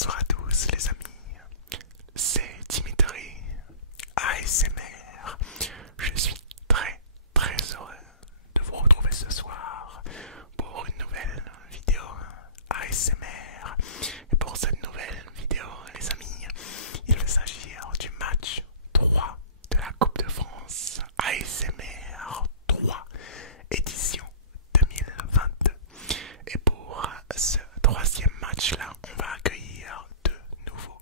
Bonsoir à tous les amis, c'est Dimitri ASMR. Je suis très heureux de vous retrouver ce soir pour une nouvelle vidéo ASMR. Et pour cette nouvelle vidéo les amis, il va s'agir du match 3 de la Coupe de France ASMR 3 édition 2022. Et pour ce troisième match là, on va accueillir deux nouveaux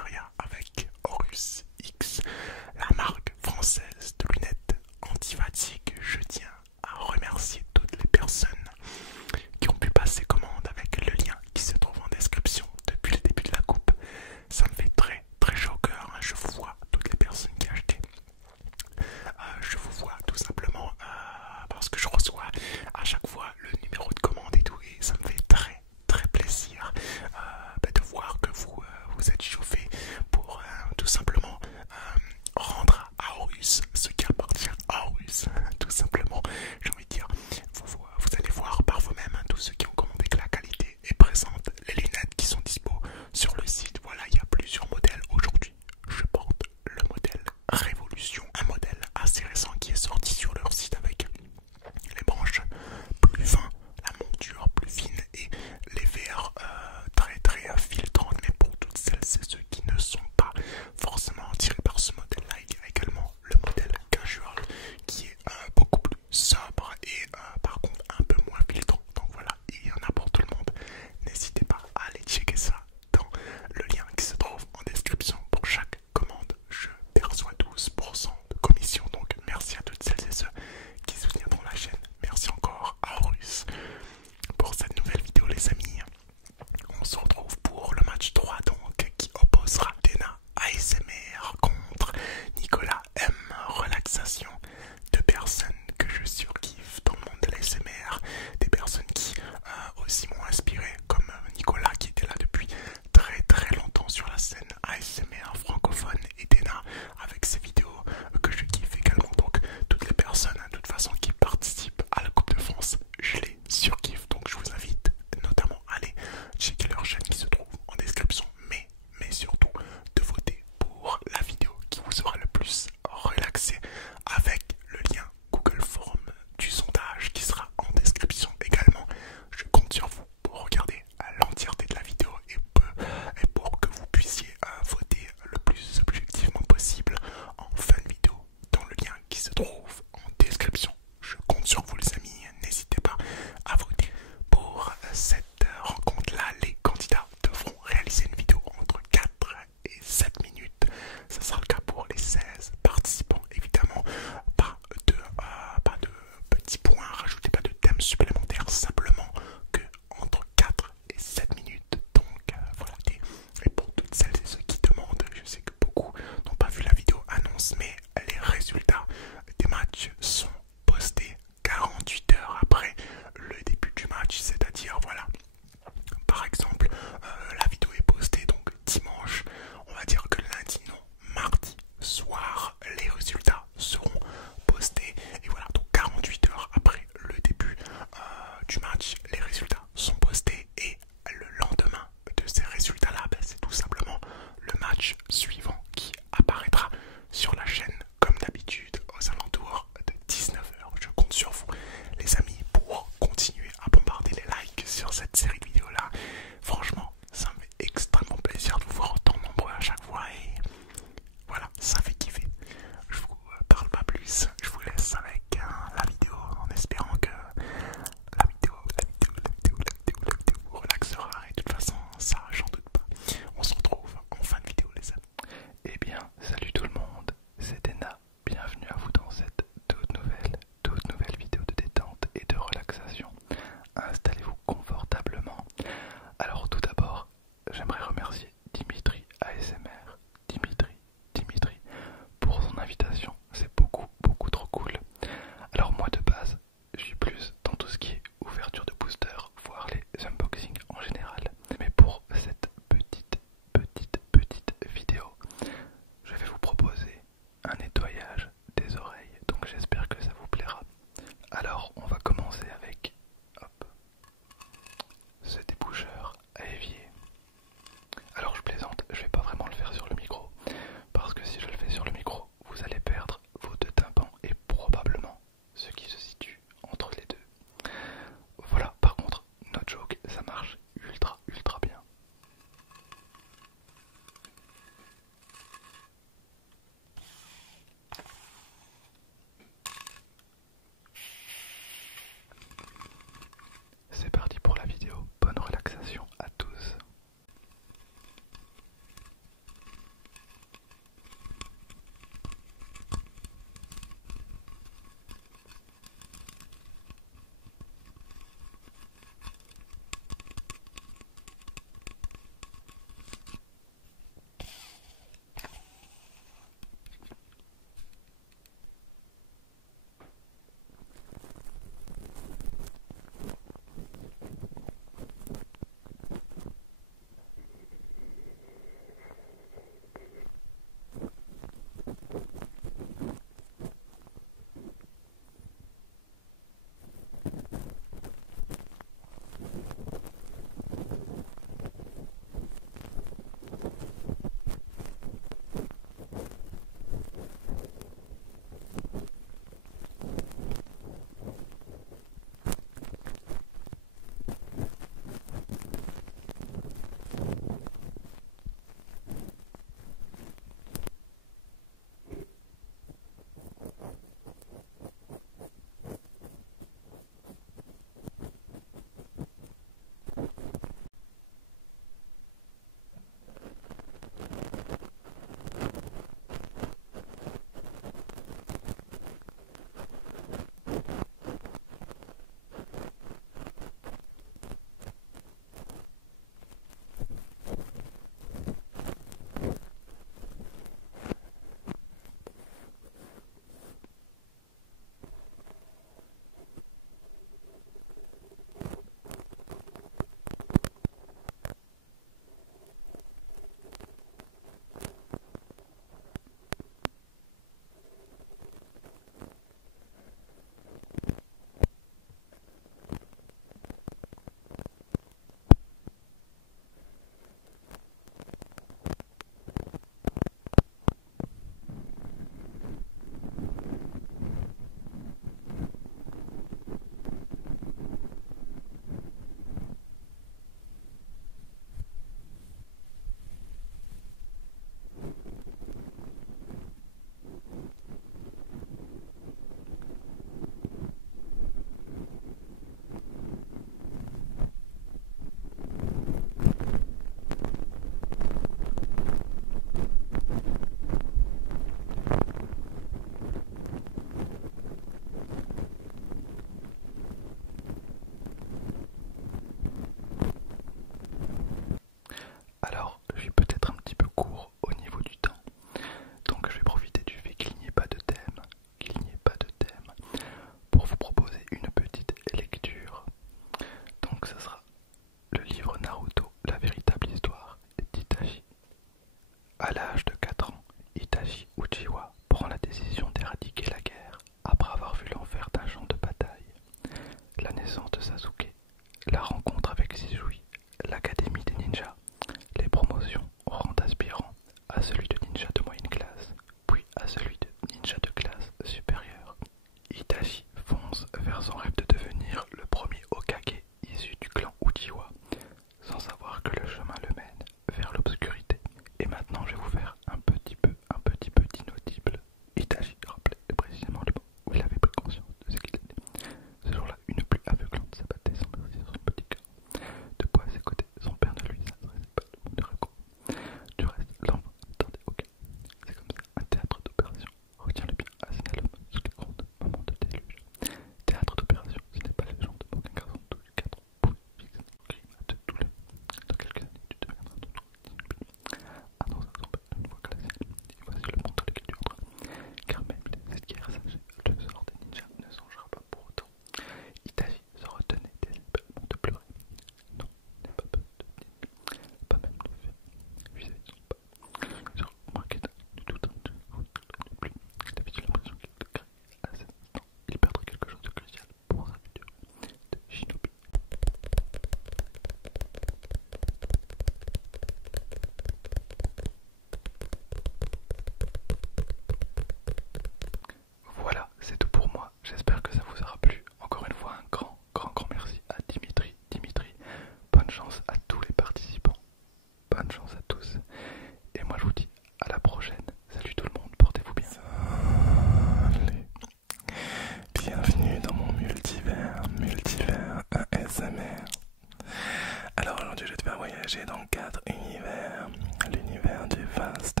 voyager dans 4 univers. L'univers du fast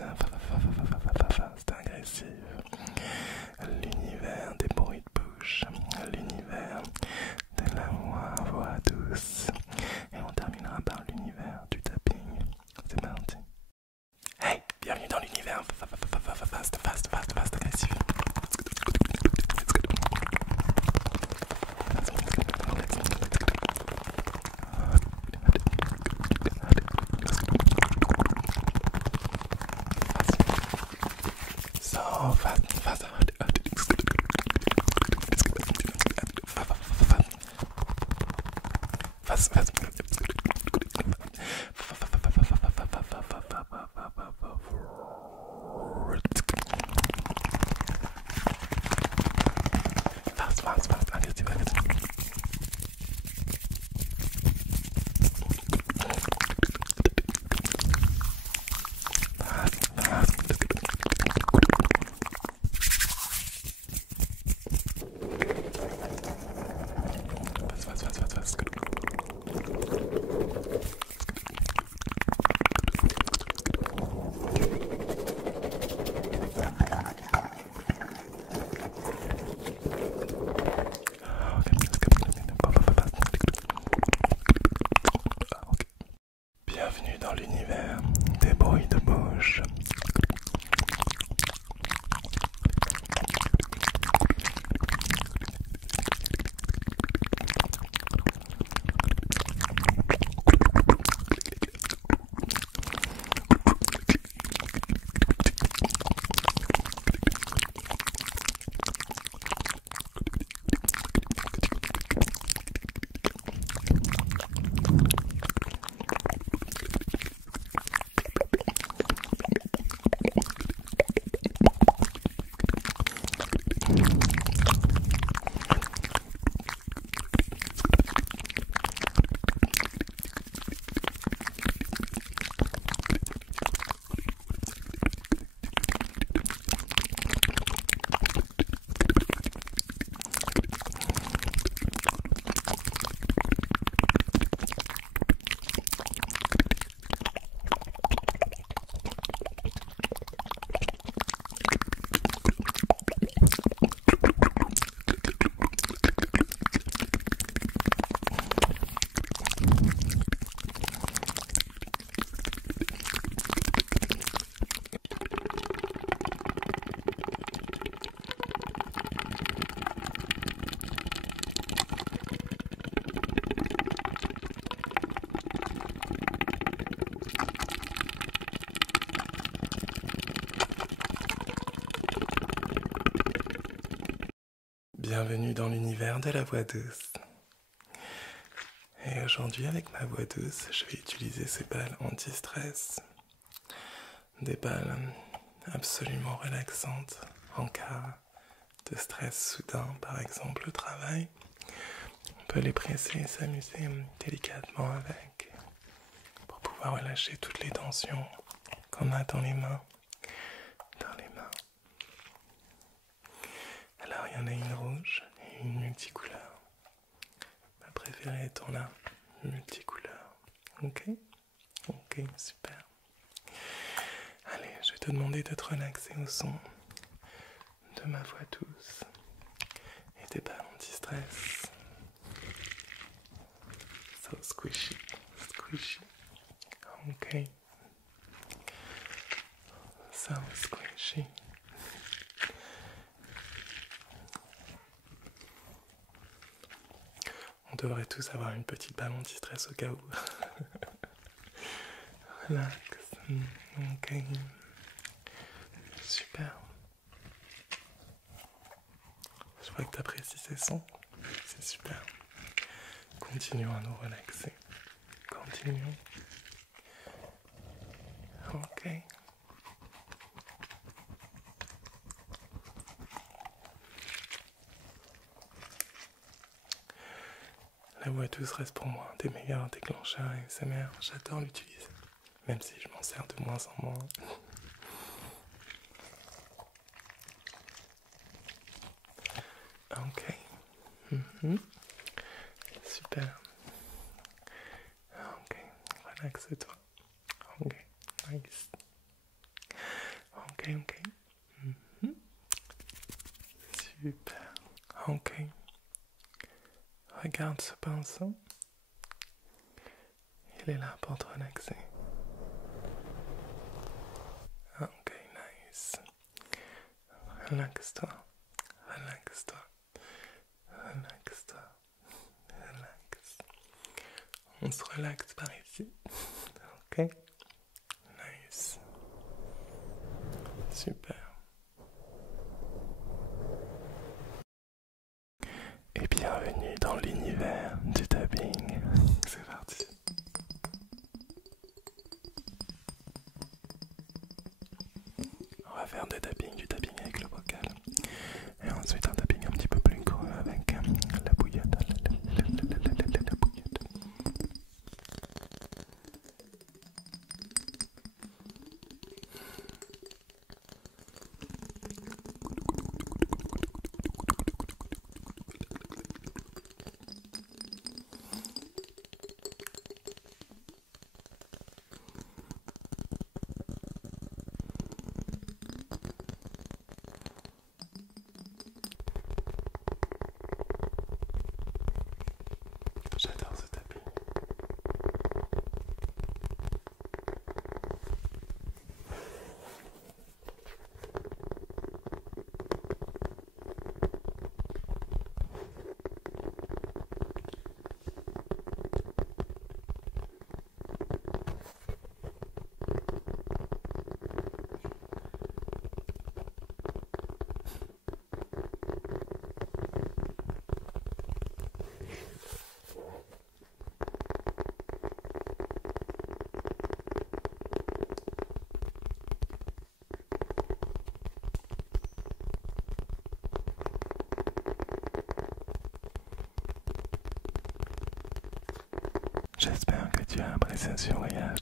agressif. L'univers des bruits de bouche. L'univers de la voix douce. Et on terminera par l'univers du tapping. C'est parti. Hey, bienvenue dans l'univers fast agressif. So fast. Bienvenue dans l'univers des bruits de bouche. Bienvenue dans l'univers de la voix douce. Et aujourd'hui, avec ma voix douce, je vais utiliser ces balles anti-stress. Des balles absolument relaxantes en cas de stress soudain, par exemple au travail. On peut les presser et s'amuser délicatement avec pour pouvoir relâcher toutes les tensions qu'on a dans les mains. Alors, il y en a une rouge et une multicouleur. Ma préférée étant la multicouleur. Ok? Ok, super. Allez, je vais te demander de te relaxer au son de ma voix douce et des balles anti-stress. So squishy, squishy. Ok. So squishy. On devrait tous avoir une petite balle anti-stress au cas où. Relax. Ok. Super. Je vois que tu apprécies ces sons. C'est super. Continuons à nous relaxer. Continuons. Ok. La voix douce reste pour moi un des meilleurs déclencheurs ASMR. J'adore l'utiliser, même si je m'en sers de moins en moins. Ok. Super. Ok, on va Relaxe-toi. Ok, nice. Ok, ok. Mhm. Super. Ok. Regarde ce pinceau. Il est là pour te relaxer. Ok, nice. Relaxe-toi. Relaxe-toi. Relaxe-toi. Relax. On se relaxe par ici. Ok? Nice. Super. Et bienvenue dans l'univers du tapping. C'est parti. On va faire du tapping avec le vocal. Et ensuite un tapping un petit peu plus court avec la bouillotte. La bouillotte. J'adore ce tapping. J'espère que tu as apprécié ce voyage